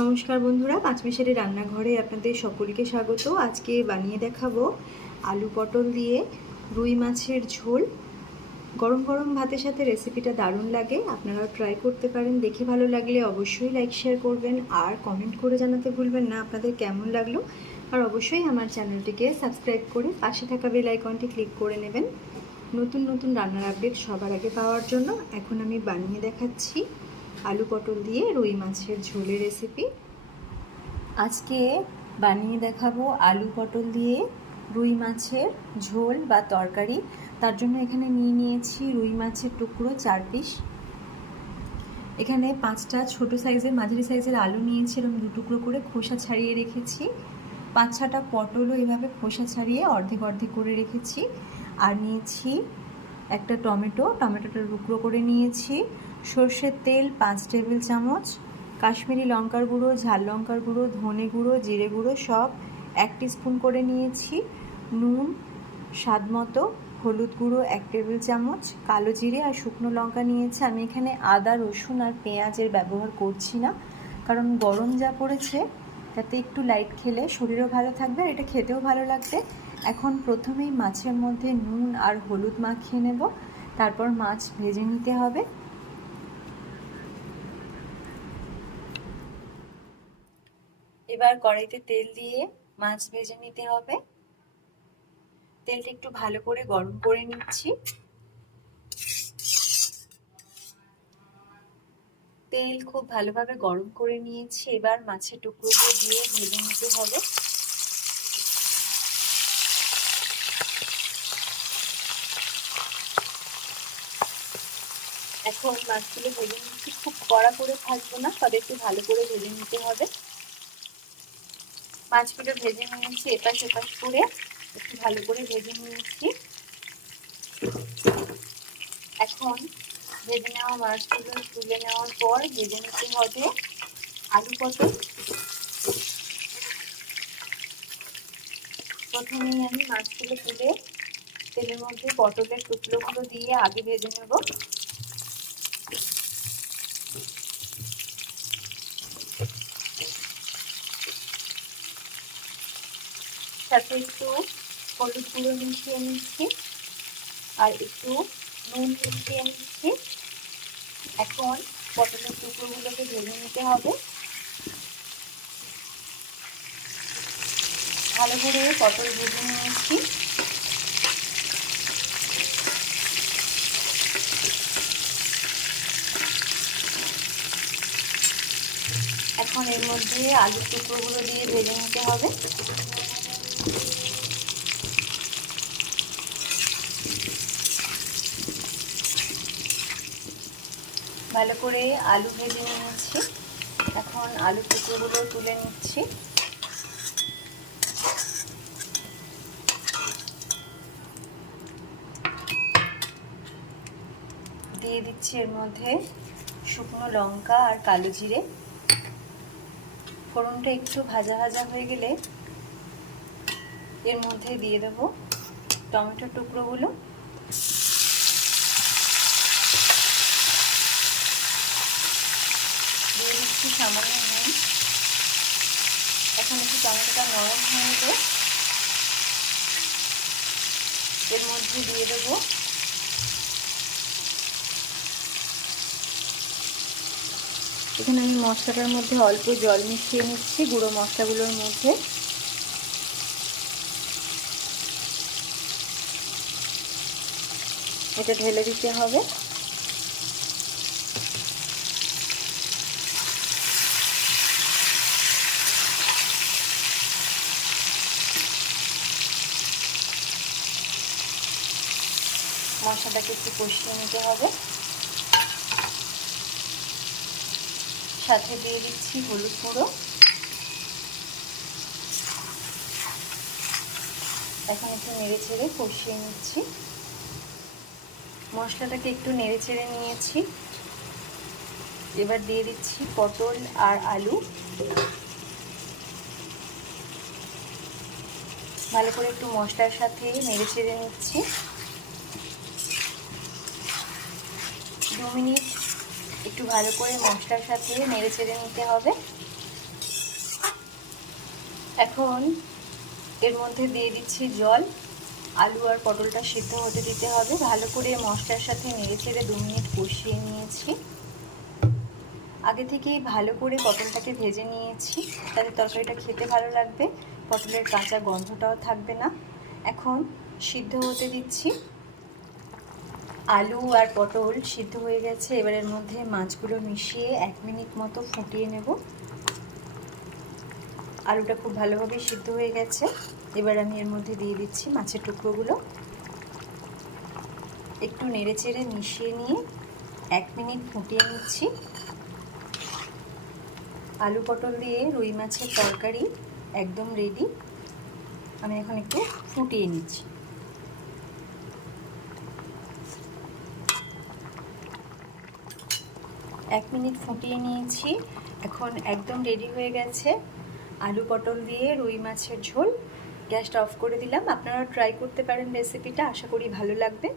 নমস্কার বন্ধুরা, পাঁচমিশালি রান্নাঘরে আপনাদের সকলকে স্বাগত। আজকে বানিয়ে দেখাবো আলু পটল দিয়ে রুই মাছের ঝোল। গরম গরম ভাতের সাথে রেসিপিটা দারুণ লাগে আপনারা ট্রাই করতে পারেন। দেখে ভালো লাগলে অবশ্যই লাইক শেয়ার করবেন আর কমেন্ট করে জানাতে ভুলবেন না, আপনাদের কেমন লাগল? আর অবশ্যই আমার চ্যানেলটিকে সাবস্ক্রাইব করে পাশে থাকা বেল আইকনটি ক্লিক করে নেবেন। নতুন নতুন রান্নার আপডেট সবার আগে পাওয়ার জন্য এখন আমি বানিয়ে দেখাচ্ছি। আলু পটল দিয়ে রুই মাছের ঝোলের রেসিপি আজকে বানিয়ে দেখাবো আলু পটল দিয়ে রুই মাছের ঝোল বা তরকারি। তার জন্য এখানে নিয়ে নিয়েছি রুই মাছের টুকরো চার পিস। এখানে পাঁচটা ছোট সাইজের মাঝারি সাইজের আলু নিয়েছি, এরকম দু টুকরো করে খোসা ছাড়িয়ে রেখেছি। পাঁচ ছটা পটলও এভাবে খোসা ছাড়িয়ে অর্ধেক অর্ধেক করে রেখেছি। আর নিয়েছি একটা টমেটো, টমেটোটা টুকরো করে নিয়েছি। সর্ষের তেল, পাঁচ টেবিল চামচ, কাশ্মীরি লঙ্কার গুঁড়ো, ঝাল লঙ্কার গুঁড়ো, ধনে গুঁড়ো, জিরে গুঁড়ো সব এক স্পুন করে নিয়েছি। নুন, স্বাদ মতো, হলুদ গুঁড়ো এক টেবিল চামচ, কালো জিরে আর শুকনো লঙ্কা নিয়েছি। আমি এখানে আদা, রসুন আর পেঁয়াজের ব্যবহার করছি না, কারণ গরম যা পড়েছে, তাতে একটু লাইট খেলে শরীরও ভালো থাকবে আর এটা খেতেও ভালো লাগবে। এখন প্রথমেই মাছের মধ্যে নুন আর হলুদ মাখিয়ে নেব, তারপর মাছ ভেজে নিতে হবে। এবার কড়াইতে তেল দিয়ে মাছ ভেজে নিতে হবে। তেলটা একটু ভালো করে গরম করে নিচ্ছি। তেল খুব ভালোভাবে গরম করে নিয়েছি। এবার মাছের টুকরোগুলো দিয়ে ভেজে নিতে হবে। এখন মাছগুলো ভেজে নিচ্ছি। খুব কড়া করে থাকব না, তবে একটু ভালো করে ভেজে নিতে হবে। মাছগুলো ভেজে নিয়েছি, এপাশ এপাশ করে একটু ভালো করে ভেজে নিয়েছি এখন ভেজে নেওয়া মাছগুলো তুলে নেওয়ার পর ভেজে নিতে হবে আলু পটল। প্রথমেই আমি মাছগুলো তুলে তেলের মধ্যে পটলের টুকরোগুলো দিয়ে আগে ভেজে নেব। সাথে একটু হলুদ গুঁড়ো মিশিয়ে নিচ্ছি আর একটু নুন মিশিয়ে নিচ্ছি। এখন পটলের টুকরোগুলোকে ভেজে নিতে হবে। ভালো করে পটল ভেজে নিয়েছি। এখন এর মধ্যে আলুর টুকরোগুলো দিয়ে ভেজে নিতে হবে। ভালো করে আলু ভেজে নিয়েছি। এখন আলু টুকরোগুলো তুলে নিচ্ছি। দিয়ে দিচ্ছি এর মধ্যে শুকনো লঙ্কা আর কালো জিরে। ফোড়নটা একটু ভাজা ভাজা হয়ে গেলে এর মধ্যে দিয়ে দেব টমেটোর টুকরোগুলো দিয়ে দিচ্ছি সামান্য নুন। এখন একটু টমেটোটা নরম হয়ে যাবে এর মধ্যে দিয়ে দেবো এখানে আমি মশলাটার মধ্যে অল্প জল মিশিয়ে নিচ্ছি, গুঁড়ো মশলাগুলোর মধ্যে। এটা ঢেলে দিতে হবে। মশলাটাকে একটু কষিয়ে নিতে হবে। সাথে দিয়ে দিচ্ছি হলুদ গুঁড়ো। এখন একটু নেড়ে ছেড়ে কষিয়ে নিচ্ছি। মশলাটাকে একটু নেড়ে ছেড়ে নিয়েছি। এবার দিয়ে দিচ্ছি পটল আর আলু। ভালো করে একটু মশলার সাথে নেড়ে ছেড়ে নিচ্ছি। দু মিনিট একটু ভালো করে মশলার সাথে নেড়ে চেড়ে নিতে হবে। এখন এর মধ্যে দিয়ে দিচ্ছি জল। আলু আর পটলটা সিদ্ধ হতে দিতে হবে। ভালো করে মশলার সাথে নেড়ে চেড়ে দু মিনিট কষিয়ে নিয়েছি। আগে থেকেই ভালো করে পটলটাকে ভেজে নিয়েছি। তাতে তরকারিটা খেতে ভালো লাগবে। পটলের কাঁচা গন্ধটাও থাকবে না। এখন সিদ্ধ হতে দিচ্ছি। আলু আর পটল সিদ্ধ হয়ে গেছে। এবার এর মধ্যে মাছগুলো মিশিয়ে এক মিনিট মতো ফুটিয়ে নেব। আলুটা খুব ভালোভাবে সিদ্ধ হয়ে গেছে। এবার আমি এর মধ্যে দিয়ে দিচ্ছি মাছের টুকরোগুলো। একটু নেড়ে চেড়ে মিশিয়ে নিয়ে এক মিনিট ফুটিয়ে নিচ্ছি। আলু পটল দিয়ে রুই মাছের তরকারি একদম রেডি আমি এখন একটু ফুটিয়ে নিচ্ছি। এক মিনিট ফুটিয়ে নিয়েছি। এখন একদম রেডি হয়ে গেছে। আলু পটল দিয়ে রুই মাছের ঝোল। গ্যাসটা অফ করে দিলাম। আপনারা ট্রাই করতে পারেন রেসিপিটা আশা করি ভালো লাগবে।